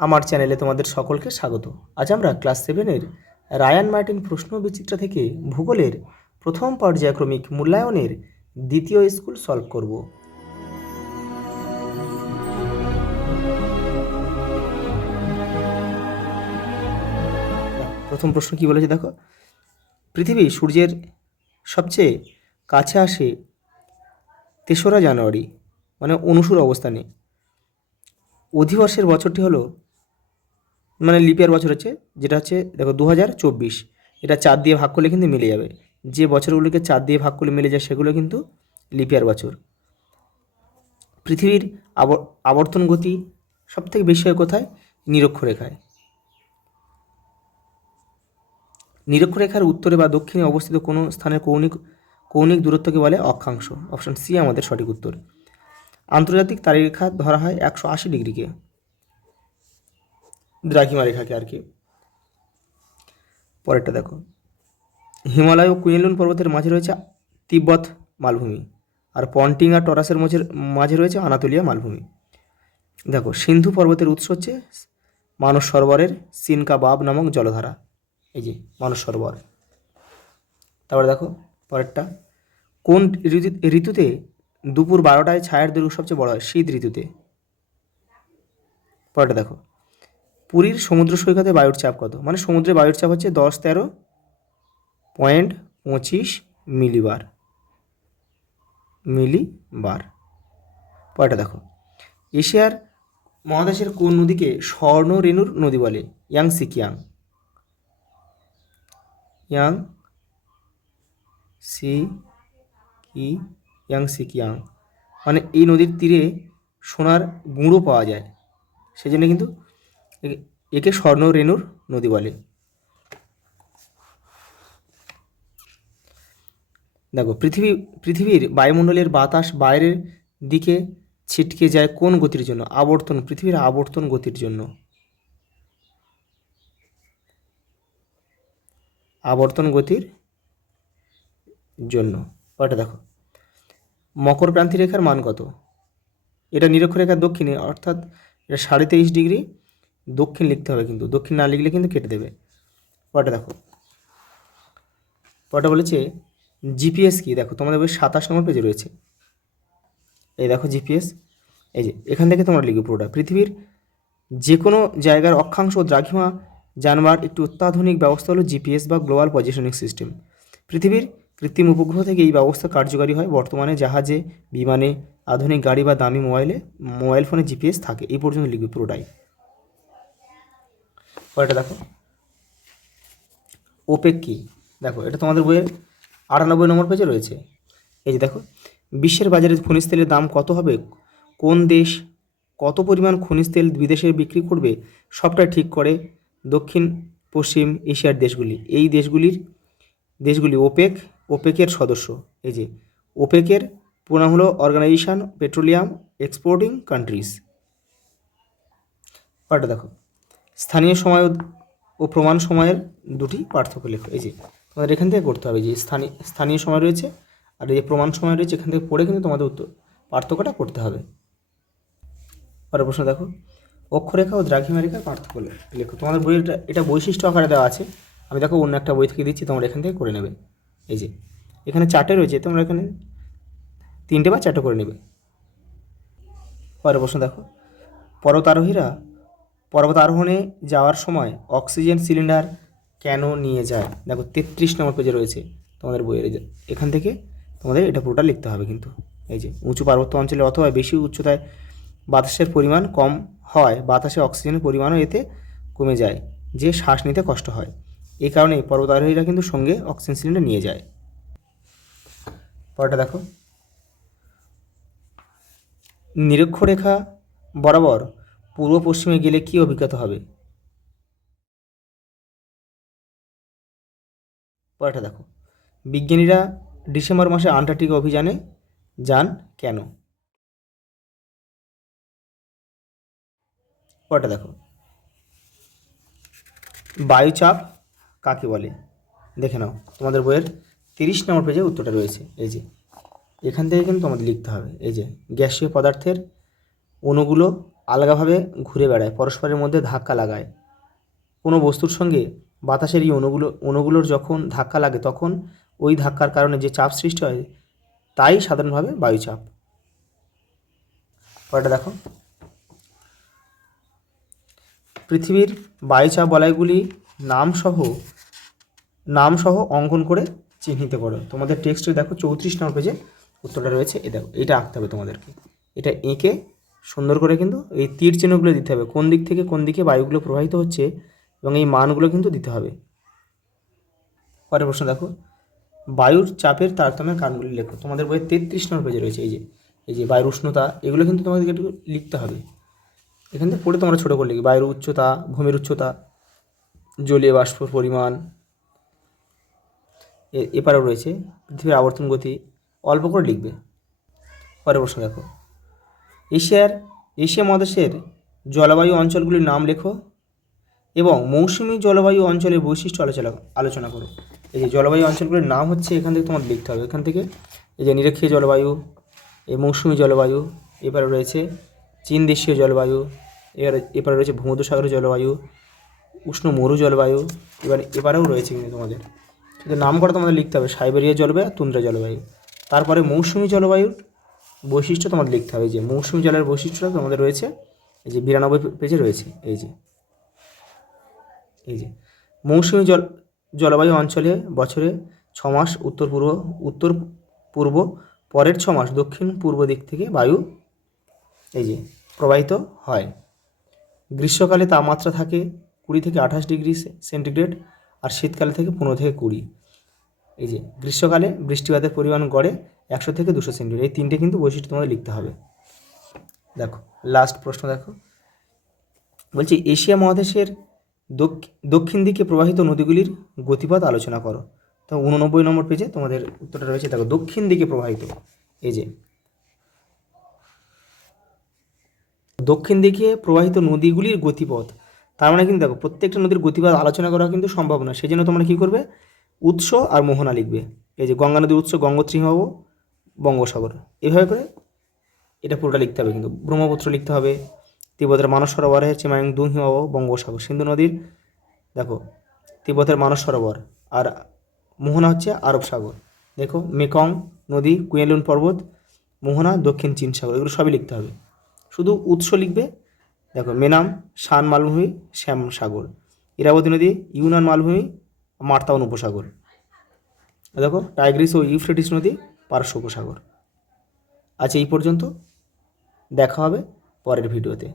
আমার চ্যানেলে তোমাদের সকলকে স্বাগত। আজ আমরা ক্লাস 7-এর রায়ান মার্টিন প্রশ্ন বিচিত্রা থেকে ভূগোলের প্রথম পর্যায়ক্রমিক মূল্যায়নের দ্বিতীয় স্কুল সলভ করব। প্রথম প্রশ্ন কি বলেছে দেখো, পৃথিবী সূর্যের সবচেয়ে কাছে আসে 3রা জানুয়ারি, মানে অনুসুর অবস্থানে। অধিবর্ষের বছরটি হলো, মানে লিপিয়ার বছর হচ্ছে, যেটা হচ্ছে দেখো 2024। এটা 4 দিয়ে ভাগ করলে কিন্তু মিলে যাবে। যে বছরগুলোকে 4 দিয়ে ভাগ করলে মিলে যায় সেগুলো কিন্তু লিপিয়ার বছর। পৃথিবীর আবর্তন গতি সবথেকে বেশি হয় কোথায়? নিরক্ষরেখায়। নিরক্ষরেখার উত্তরে বা দক্ষিণে অবস্থিত কোনো স্থানের কৌণিক দূরত্বকে বলে অক্ষাংশ। অপশন সি আমাদের সঠিক উত্তর। আন্তর্জাতিক তারিরেখা ধরা হয় 180 ডিগ্রিকে, দ্রাঘিমা রেখাকে আর কি। পরেরটা দেখো, হিমালয় ও কুইনলুন পর্বতের মাঝে রয়েছে তিব্বত মালভূমি, আর পন্টিং আর টরাসের মাঝে রয়েছে আনাতোলিয়া মালভূমি। দেখো, সিন্ধু পর্বতের উৎস হচ্ছে মানস সরোবরের সিনকা বাব নামক জলধারা, এই যে মানস সরোবর। তারপরে দেখো পরেরটা, কোন ঋতুতে দুপুর 12টায় ছায়ার দৈর্ঘ্য সবচেয়ে বড় হয়? শীত ঋতুতে। পরেরটা দেখো, পুরীর সমুদ্র সৈকতে বায়ুর চাপ কত? মানে সমুদ্রে বায়ুর চাপ হচ্ছে 10-13.25 মিলিবার। পরেরটা দেখো, এশিয়ার মহাদেশের কোন নদীকে স্বর্ণরেণুর নদী বলে? ইয়াংসিকিয়াং। মানে এই নদীর তীরে সোনার গুঁড়ো পাওয়া যায়, সেই জন্য কিন্তু একে স্বর্ণরেণুর নদী বলে। দেখো, পৃথিবীর বায়ুমণ্ডলের বাতাস বাইরের দিকে ছিটকে যায় কোন গতির জন্য? পৃথিবীর আবর্তন গতির জন্য। ওটা দেখো, মকর ক্রান্তি রেখার মান কত? এটা নিরক্ষরেখার দক্ষিণে, অর্থাৎ এটা 23.5 ডিগ্রি দক্ষিণ লিখতে হবে, কিন্তু দক্ষিণ না লিখলে কিন্তু কেটে দেবে। পরেরটা দেখো, পরেরটা বলেছে জিপিএস কি? দেখো তোমাদের বই 27 নম্বর পেজে রয়েছে। এই দেখো জিপিএস, এই যে এখান থেকে তোমরা লিখবে পুরোটা। পৃথিবীর যে কোনো জায়গার অক্ষাংশ ও দ্রাঘিমা জানবার একটি অত্যাধুনিক ব্যবস্থা হলো জিপিএস বা গ্লোবাল পজিশনিং সিস্টেম। পৃথিবীর কৃত্রিম উপগ্রহ থেকে এই ব্যবস্থা কার্যকারী হয়। বর্তমানে জাহাজে, বিমানে, আধুনিক গাড়ি বা দামি মোবাইল ফোনে জিপিএস থাকে। এই পর্যন্ত লিখবে পুরোটাই। পরেরটা দেখো, ওপেক কি? দেখো এটা তোমাদের বইয়ের 98 নম্বর পেজে রয়েছে। এই যে দেখো, বিশ্বের বাজারে খনিজ তেলের দাম কত হবে? কোন দেশ কত পরিমাণ খনিজ তেল বিদেশে বিক্রি করবে সবটা ঠিক করে দক্ষিণ পশ্চিম এশিয়ার দেশগুলি। এই দেশগুলি ওপেকের সদস্য। এই যে ওপেকের পুরো নাম হলো অর্গানাইজেশন পেট্রোলিয়াম এক্সপোর্টিং কান্ট্রিজ। পার্টটা দেখো, স্থানীয় সময় ও প্রমাণ সময়ের দুটি পার্থক্য লেখো। এই যে তোমাদের এখান থেকে করতে হবে, যে স্থানীয় সময় রয়েছে আর এই যে প্রমাণ সময় রয়েছে, এখান থেকে পড়ে কিন্তু তোমাদের পার্থক্যটা করতে হবে। পরের প্রশ্ন দেখো, অক্ষরেখা ও দ্রাঘিমা রেখার পার্থক্য লেখো। তোমাদের বইয়ের এটা বৈশিষ্ট্য আকারে দেওয়া আছে, আমি দেখো অন্য একটা বই থেকে দিচ্ছি, তোমরা এখান থেকে করে নেবে। এই যে এখানে 4টে রয়েছে, তোমরা এখানে 3টে বা 4টে করে নেবে। পরের প্রশ্ন দেখো, পর্বত আরোহণে যাওয়ার সময় অক্সিজেন সিলিন্ডার কেন নিয়ে যায়? দেখো 33 নম্বর পেজে রয়েছে তোমাদের বইয়ের। এখান থেকে তোমাদের এটা পুরোটা লিখতে হবে কিন্তু। এই যে উঁচু পার্বত্য অঞ্চলে অথবা বেশি উচ্চতায় বাতাসের পরিমাণ কম হয়, বাতাসে অক্সিজেনের পরিমাণও এতে কমে যায়, যে শ্বাস নিতে কষ্ট হয়। এই কারণে পর্বতারোহীরা কিন্তু সঙ্গে অক্সিজেন সিলিন্ডার নিয়ে যায়। পরেরটা দেখো, নিরক্ষরেখা বরাবর পূর্ব পশ্চিমে গেলে কী অভিজ্ঞতা হবে? পরেরটা দেখো, বিজ্ঞানীরা ডিসেম্বর মাসে আন্টার্কটিকা অভিযানে যান কেন? পরেরটা দেখো, বায়ুচাপ কাকে বলে? দেখে নাও তোমাদের বইয়ের 30 নম্বর পেজে উত্তরটা রয়েছে। এই যে এখান থেকে কিন্তু তোমাদের লিখতে হবে। এই যে গ্যাসীয় পদার্থের অণুগুলো আলগাভাবে ঘুরে বেড়ায়, পরস্পরের মধ্যে ধাক্কা লাগায়। কোনো বস্তুর সঙ্গে বাতাসের এই অণুগুলোর যখন ধাক্কা লাগে তখন ওই ধাক্কার কারণে যে চাপ সৃষ্টি হয় তাই সাধারণভাবে বায়ুচাপ। পরেরটা দেখো, পৃথিবীর বায়ুচাপ বলয়গুলি নামসহ অঙ্কন করে চিহ্নিত করো। তোমাদের টেক্সটে দেখো 34 নম্বর পেজে উত্তরটা রয়েছে। দেখো এটা আঁকতে হবে তোমাদেরকে, এটা এঁকে সুন্দর করে কিন্তু এই তীর চিহ্নগুলো দিতে হবে, কোন দিক থেকে কোন দিকে বায়ুগুলো প্রবাহিত হচ্ছে এবং এই মানগুলো কিন্তু দিতে হবে। পরের প্রশ্ন দেখো, বায়ুর চাপের তারতম্যের কারণগুলি লেখো। তোমাদের বইয়ে 33 নম্বর পেজে রয়েছে। এই যে বায়ুর উষ্ণতা, এগুলো কিন্তু তোমাদেরকে একটু লিখতে হবে। এখান থেকে পড়ে তোমরা ছোটো করে লিখবে, বায়ুর উচ্চতা, ভূমির উচ্চতা, জলীয় বাষ্পর পরিমাণ। এপারেও রয়েছে পৃথিবীর আবর্তন গতি, অল্প করে লিখবে। পরের প্রশ্ন দেখো, এশিয়া মহাদেশের জলবায়ু অঞ্চলগুলির নাম লেখো এবং মৌসুমী জলবায়ু অঞ্চলের বৈশিষ্ট্য আলোচনা করো। এই যে জলবায়ু অঞ্চলগুলির নাম হচ্ছে এখান থেকে তোমাদের লিখতে হবে। এখান থেকে এই যে নিরক্ষীয় জলবায়ু, এই মৌসুমী জলবায়ু, এপারে রয়েছে চীন দেশীয় জলবায়ু, এপারে রয়েছে ভূমধ্যসাগরীয় জলবায়ু, উষ্ণ মরু জলবায়ু, এপারেও রয়েছে কিন্তু তোমাদের শুধু নাম করা তোমাদের লিখতে হবে, সাইবেরিয়া জলবায়ু, তুন্দ্রা জলবায়ু। তারপরে মৌসুমী জলবায়ুর বৈশিষ্ট্য তোমাদের লিখতে হবে। এই যে মৌসুমী জলের বৈশিষ্ট্যটা তোমাদের রয়েছে এই যে 92 পেজে রয়েছে। এই যে মৌসুমী জলবায়ু অঞ্চলে বছরে 6 মাস উত্তর পূর্ব, পরের 6 মাস দক্ষিণ পূর্ব দিক থেকে বায়ু প্রবাহিত হয়। গ্রীষ্মকালে তাপমাত্রা থাকে 20 থেকে 28 ডিগ্রি সেন্টিগ্রেড, আর শীতকালে থেকে 15 থেকে 20। গ্রীষ্মকালে বৃষ্টিপাতের পরিমাণ গড়ে 100 থেকে 200 সেন্টিগ্রেড। এই 3টে কিন্তু বৈশিষ্ট্য তোমাদের লিখতে হবে। দেখো লাস্ট প্রশ্ন দেখো, বলছি এশিয়া মহাদেশের দক্ষিণ দিকে প্রবাহিত নদীগুলির গতিপথ আলোচনা করো। তো 89 নম্বর পেজে তোমাদের উত্তরটা রয়েছে। দেখো দক্ষিণ দিকে প্রবাহিত, দক্ষিণ দিকে প্রবাহিত নদীগুলির গতিপথ, তার মানে কিন্তু দেখো প্রত্যেকটা নদীর গতিপথ আলোচনা করা কিন্তু সম্ভব না। সেই জন্য তোমরা কী করবে, উৎস আর মোহনা লিখবে। গঙ্গা নদীর উৎস গঙ্গোত্রী হিমবাহ, বঙ্গোসাগর, এভাবে করে এটা পুরোটা লিখতে হবে। কিন্তু ব্রহ্মপুত্র লিখতে হবে, তিব্বতের মানস সরোবর হচ্ছে মায়াংদুং হিমবাহ, বঙ্গোসাগর। সিন্ধু নদীর দেখো তিব্বতের মানস সরোবর, আর মোহনা হচ্ছে আরব সাগর। দেখো মেকং নদী, কুয়েলুন পর্বত, মোহনা দক্ষিণ চীন সাগর, এগুলো সবই লিখতে হবে। শুধু উৎস লিখবে। দেখো মেনাম শান মালভূমি, শ্যাম সাগর, ইরাবতী নদী, ইউনান মালভূমি, মার্তাওন উপসাগর। দেখো টাইগ্রিস ও ইউফ্রেটিস নদী, পারস্য উপসাগর। আচ্ছা এই পর্যন্ত, দেখা হবে পরের ভিডিওতে।